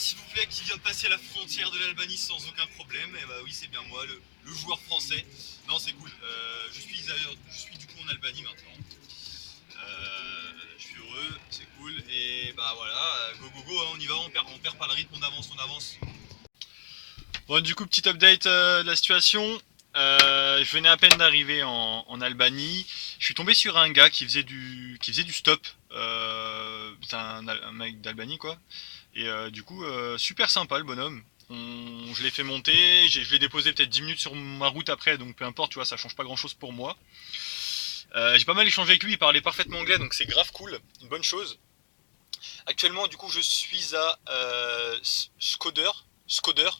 s'il vous plaît, qui vient de passer la frontière de l'Albanie sans aucun problème? Eh bah oui, c'est bien moi, le joueur français. Non, c'est cool. Je suis du coup en Albanie maintenant. Je suis heureux, c'est cool. Et bah voilà, go go go, hein, on y va, on perd pas le rythme, on avance, on avance. Bon, du coup, petit update de la situation. Je venais à peine d'arriver en Albanie. Je suis tombé sur un gars qui faisait du stop. C'est un mec d'Albanie, quoi. Et du coup, super sympa le bonhomme. Je l'ai fait monter, je l'ai déposé peut-être 10 minutes sur ma route après, donc peu importe, tu vois, ça change pas grand chose pour moi. J'ai pas mal échangé avec lui, il parlait parfaitement anglais, donc c'est grave cool, une bonne chose. Actuellement, du coup, je suis à Skoder. Skoder,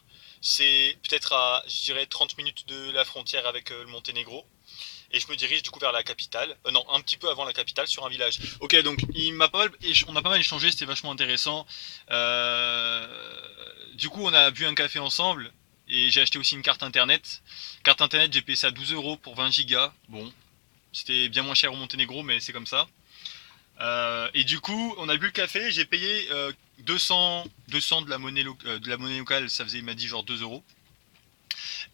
c'est peut-être à, je dirais, 30 minutes de la frontière avec le Monténégro. Et je me dirige du coup vers la capitale. Non, un petit peu avant la capitale, sur un village. Ok, donc on a pas mal échangé, c'était vachement intéressant. Du coup, on a bu un café ensemble. Et j'ai acheté aussi une carte internet. Carte internet, j'ai payé ça 12 euros pour 20 gigas. Bon, c'était bien moins cher au Monténégro, mais c'est comme ça. Et du coup, on a bu le café, j'ai payé 200 de la monnaie locale, ça faisait, il m'a dit genre 2 euros.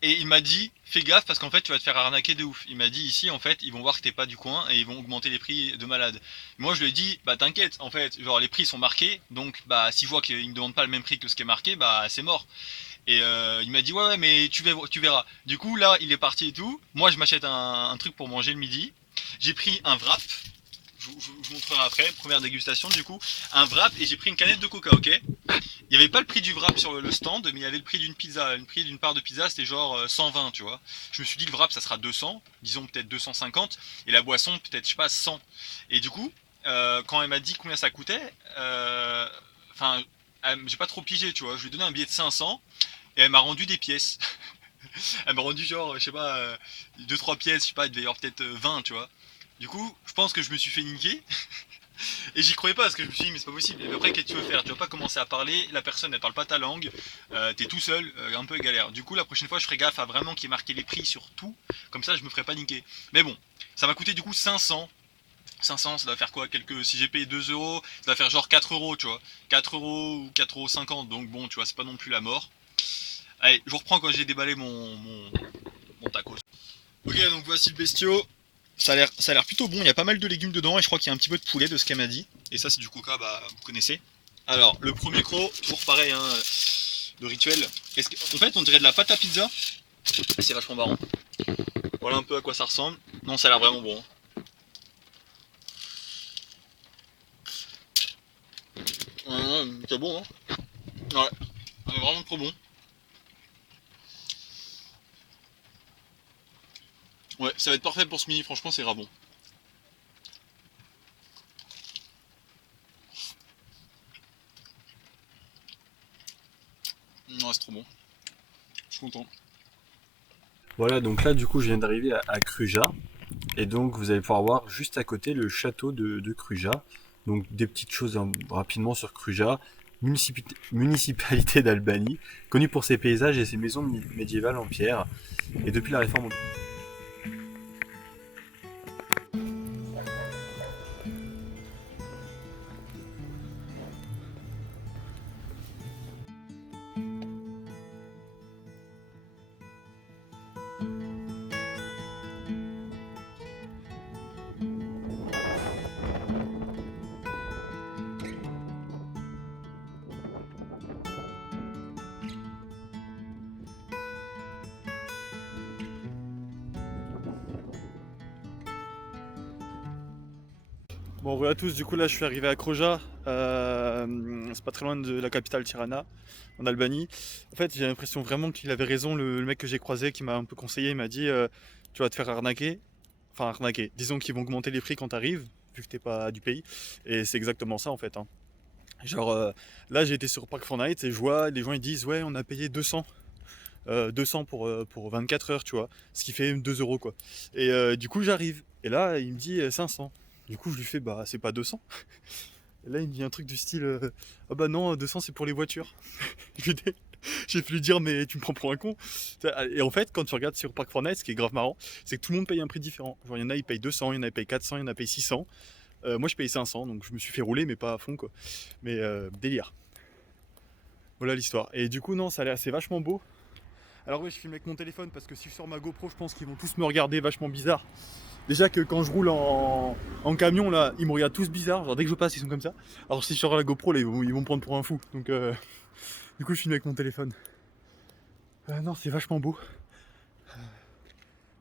Et il m'a dit, fais gaffe parce qu'en fait tu vas te faire arnaquer de ouf. Il m'a dit ici en fait ils vont voir que t'es pas du coin et ils vont augmenter les prix de malade. Moi je lui ai dit bah t'inquiète en fait genre les prix sont marqués donc bah si je vois qu'ils me demandent pas le même prix que ce qui est marqué bah c'est mort. Et il m'a dit ouais mais tu verras. Du coup là il est parti et tout. Moi je m'achète un truc pour manger le midi. J'ai pris un wrap je vous montrerai après, première dégustation du coup, un wrap et j'ai pris une canette de coca, ok. Il n'y avait pas le prix du wrap sur le stand, mais il y avait le prix d'une pizza. Le prix d'une part de pizza, c'était genre 120, tu vois. Je me suis dit, le wrap, ça sera 200, disons peut-être 250, et la boisson, peut-être, je sais pas, 100. Et du coup, quand elle m'a dit combien ça coûtait, enfin, j'ai pas trop pigé, tu vois. Je lui ai donné un billet de 500, et elle m'a rendu des pièces. Elle m'a rendu genre, je sais pas, 2-3 pièces, je sais pas, il devait y avoir peut-être 20, tu vois. Du coup, je pense que je me suis fait niquer. Et j'y croyais pas parce que je me suis dit mais c'est pas possible. Et après qu'est-ce que tu veux faire? Tu vas pas commencer à parler, la personne elle parle pas ta langue, t'es tout seul, un peu galère. Du coup la prochaine fois je ferai gaffe à vraiment qu'il y ait marqué les prix sur tout, comme ça je me ferai pas niquer. Mais bon, ça m'a coûté du coup 500. 500 ça doit faire quoi quelques. Si j'ai payé 2 euros, ça va faire genre 4 euros tu vois. 4 euros ou 4 euros 50 donc bon tu vois c'est pas non plus la mort. Allez je vous reprends quand j'ai déballé mon tacos. Ok donc voici le bestiau. Ça a l'air plutôt bon, il y a pas mal de légumes dedans et je crois qu'il y a un petit peu de poulet de ce qu'elle m'a dit. Et ça c'est du coca, bah vous connaissez. Alors le premier croc, toujours pareil, hein, de rituel. En fait on dirait de la pâte à pizza, et c'est vachement marrant. Voilà un peu à quoi ça ressemble. Non ça a l'air vraiment bon. C'est bon hein. Ouais, vraiment trop bon. Ouais, ça va être parfait pour ce mini, franchement c'est grave bon. Ouais c'est trop bon. Je suis content. Voilà, donc là, du coup, je viens d'arriver à Cruja. Et donc, vous allez pouvoir voir juste à côté le château de Cruja. Donc, des petites choses rapidement sur Cruja. Municipalité d'Albanie, connue pour ses paysages et ses maisons médiévales en pierre. Et depuis la réforme. Bon, voilà à tous, du coup là je suis arrivé à Croja, c'est pas très loin de la capitale Tirana, en Albanie. En fait j'ai l'impression vraiment qu'il avait raison, le mec que j'ai croisé qui m'a un peu conseillé, il m'a dit tu vas te faire arnaquer, enfin arnaquer, disons qu'ils vont augmenter les prix quand t'arrives, vu que t'es pas du pays, et c'est exactement ça en fait. Hein. Genre là j'ai été sur Park Fortnite et je vois les gens ils disent ouais on a payé 200. 200 pour 24 heures, tu vois, ce qui fait 2 euros quoi. Et du coup j'arrive, et là il me dit 500. Du coup je lui fais bah c'est pas 200. Et là il me dit un truc du style ah bah non 200 c'est pour les voitures. J'ai pu lui dire mais tu me prends pour un con. Et en fait quand tu regardes sur Park Fortnite ce qui est grave marrant c'est que tout le monde paye un prix différent. Genre il y en a ils payent 200, il y en a ils payent 400, il y en a ils payent 600. Moi je paye 500 donc je me suis fait rouler mais pas à fond quoi. Mais délire. Voilà l'histoire. Et du coup, non, c'est vachement beau. Alors oui, je filme avec mon téléphone parce que si je sors ma GoPro, je pense qu'ils vont tous me regarder vachement bizarre. Déjà que quand je roule en camion, là, ils me regardent tous bizarre. Genre dès que je passe, ils sont comme ça. Alors si je sors la GoPro, là, ils vont me prendre pour un fou. Donc du coup, je filme avec mon téléphone. Non, c'est vachement beau.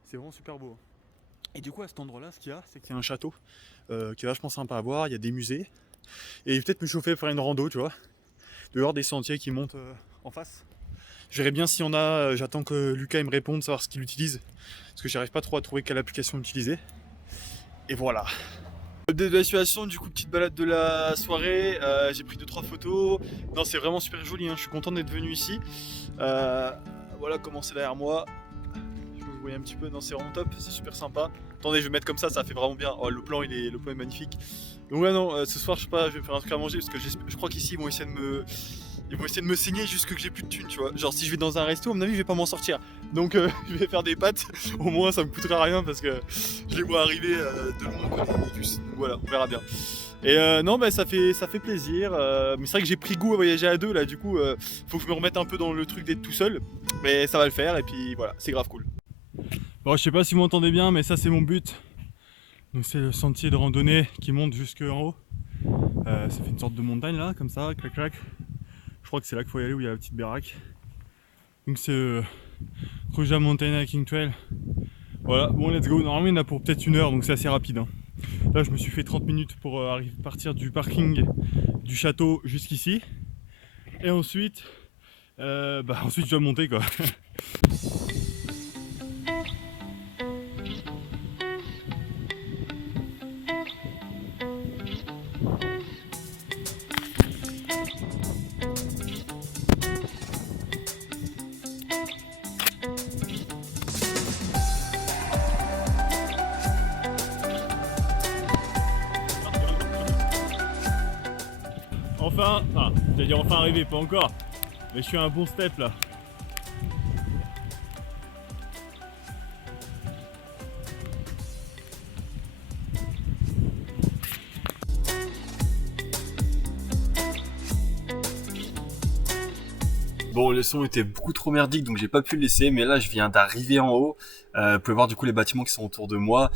C'est vraiment super beau. Et du coup, à cet endroit-là, ce qu'il y a, c'est qu'il y a un château qui est vachement sympa à voir. Il y a des musées. Et peut-être me chauffer pour faire une rando, tu vois. Dehors, des sentiers qui montent en face. Je verrai bien s'il y en a. J'attends que Lucas il me réponde, savoir ce qu'il utilise. Parce que j'arrive pas trop à trouver quelle application utiliser. Et voilà. De la situation, du coup, petite balade de la soirée. J'ai pris 2-3 photos. Non, c'est vraiment super joli. Hein. Je suis content d'être venu ici. Voilà comment c'est derrière moi. Je peux vous voyez un petit peu. Non, c'est vraiment top. C'est super sympa. Attendez, je vais mettre comme ça fait vraiment bien. Oh, le plan est magnifique. Donc, ouais, non, ce soir, je sais pas, je vais me faire un truc à manger parce que je crois qu'ici, ils vont essayer de me saigner jusque que j'ai plus de thunes, tu vois. Genre, si je vais dans un resto, à mon avis, je vais pas m'en sortir. Donc, je vais faire des pâtes. Au moins, ça me coûtera rien parce que je les vois arriver de mon côté. Donc, voilà, on verra bien. Et non, bah, ça fait plaisir. Mais c'est vrai que j'ai pris goût à voyager à deux, là. Du coup, faut que je me remette un peu dans le truc d'être tout seul. Mais ça va le faire. Et puis, voilà, c'est grave cool. Bon, je sais pas si vous m'entendez bien, mais ça, c'est mon but. Donc, c'est le sentier de randonnée qui monte jusqu'en haut. Ça fait une sorte de montagne, là, comme ça, clac, clac. Je crois que c'est là qu'il faut y aller où il y a la petite baraque. Donc c'est Croja Mountain Hiking Trail. Voilà, bon let's go. Normalement il y en a pour peut-être 1 heure donc c'est assez rapide. Hein. Là je me suis fait 30 minutes pour partir du parking du château jusqu'ici. Et ensuite, ensuite je dois monter quoi. Enfin, j'allais dire enfin arrivé, pas encore, mais je suis à un bon step là. Bon, le son était beaucoup trop merdique donc j'ai pas pu le laisser, mais là je viens d'arriver en haut. Vous pouvez voir du coup les bâtiments qui sont autour de moi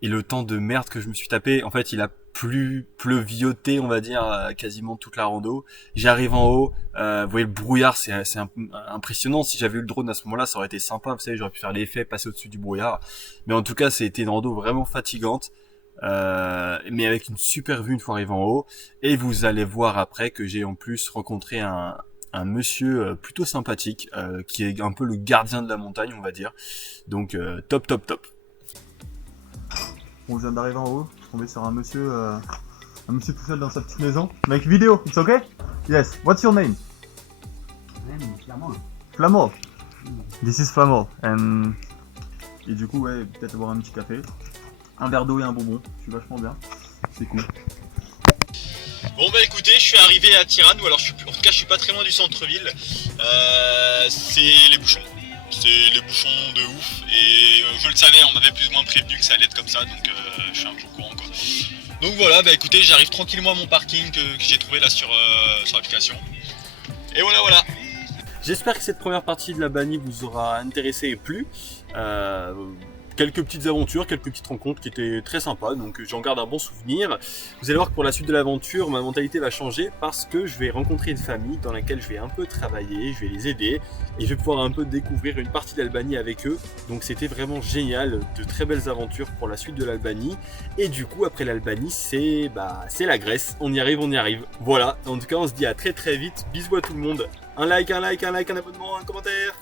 et le temps de merde que je me suis tapé. En fait, il a pleuvioté, on va dire, quasiment toute la rando. J'arrive en haut, vous voyez le brouillard, c'est impressionnant. Si j'avais eu le drone à ce moment-là, ça aurait été sympa. Vous savez, j'aurais pu faire l'effet, passer au-dessus du brouillard. Mais en tout cas, c'était une rando vraiment fatigante. Mais avec une super vue une fois arrivé en haut. Et vous allez voir après que j'ai en plus rencontré un monsieur plutôt sympathique qui est un peu le gardien de la montagne, on va dire. Donc top. Bon, je viens d'arriver en haut, je suis tombé sur un monsieur tout seul dans sa petite maison. Make vidéo, it's okay? Yes. What's your name? Flamand. Flamand. This is Flamand. Et du coup, ouais, peut-être boire un petit café, un verre d'eau et un bonbon. Je suis vachement bien. C'est cool. Bon bah écoutez, je suis arrivé à Tirane, ou alors en tout cas je suis pas très loin du centre-ville. C'est les bouchons. C'est les bouchons de ouf et je le savais, on m'avait plus ou moins prévenu que ça allait être comme ça, donc je suis un peu au courant quoi. Donc voilà, bah écoutez, j'arrive tranquillement à mon parking que j'ai trouvé là sur l'application. Et voilà. J'espère que cette première partie de la bannie vous aura intéressé et plu. Quelques petites aventures, quelques petites rencontres qui étaient très sympas, donc j'en garde un bon souvenir. Vous allez voir que pour la suite de l'aventure, ma mentalité va changer parce que je vais rencontrer une famille dans laquelle je vais un peu travailler, je vais les aider et je vais pouvoir un peu découvrir une partie d'Albanie avec eux. Donc c'était vraiment génial, de très belles aventures pour la suite de l'Albanie. Et du coup, après l'Albanie, c'est la Grèce. On y arrive. Voilà, en tout cas, on se dit à très vite. Bisous à tout le monde. Un like, un abonnement, un commentaire.